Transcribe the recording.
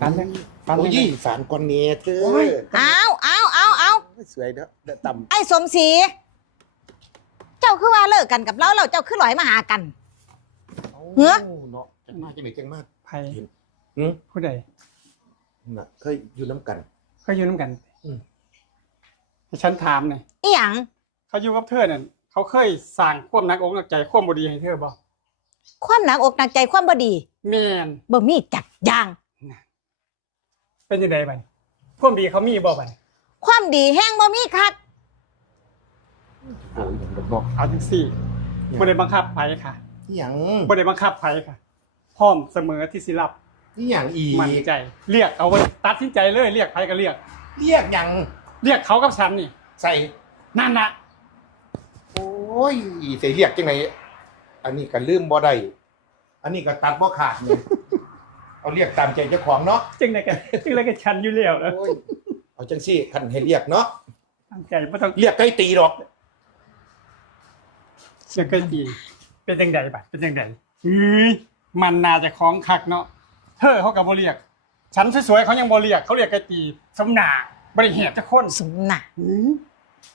ฝันโอ้ยฝันก่อนเนี่ยเธอเอาสวยเด้อต่ำไอ้สมศรีเจ้าคือว่าเลิกกันกับเราเจ้าคือลอยมาหากันเฮ้อเนาะจังมากจังไหนจังมากไผ่ผู้ใดน่ะเคยอยู่น้ำกันเขาอยู่น้ำกันฉันถามหน่อยอีหยังเขาอยู่กับเธอเนี่ยเขาเคยสั่งความนักอกนักใจความบดีให้เธอบ่ความหนักอกหนักใจความบ่ดีแม่นบ่มีจักอย่างเป็นยังไงบัดความดีเขามีบ่บัดความดีแห้งบ่มีคักโอ้ยอย่างแบบบอกเอาจังซี่บ่ได้บังคับไผค่ะอย่างบ่ได้บังคับไผค่ะพร้อมเสมอที่สิรับอย่างอีมั่นใจเรียกเอาไว้ตัดสินใจเลยเรียกไผก็เรียกอย่างเรียกเขากับฉันนี่ใส่นั่นน่ะโอ้ยใส่เรียกจังไหนอันนี้ก็ลืมบ่ได้อันนี้ก็ตัดบ่ขาดเนี่ยเอาเรียกตามใจเจ้าของเนาะจังได๋กันฉันอยู่แล้วนะโอ้ยเอาจังซี่คันให้เรียกเนาะตั้งใจบ่ต้องเรียกใกล้ตีหรอกเรียกใกล้ตีเป็นจังได๋บัดเป็นจังได๋มันน่าจะของคักเนาะเธอเขาก็บ่เรียกฉันสวยๆเขายังบ่เรียกเขาเรียกใกล้ตีสมหน้าบ่ได้เหียดจักคนสมหน้า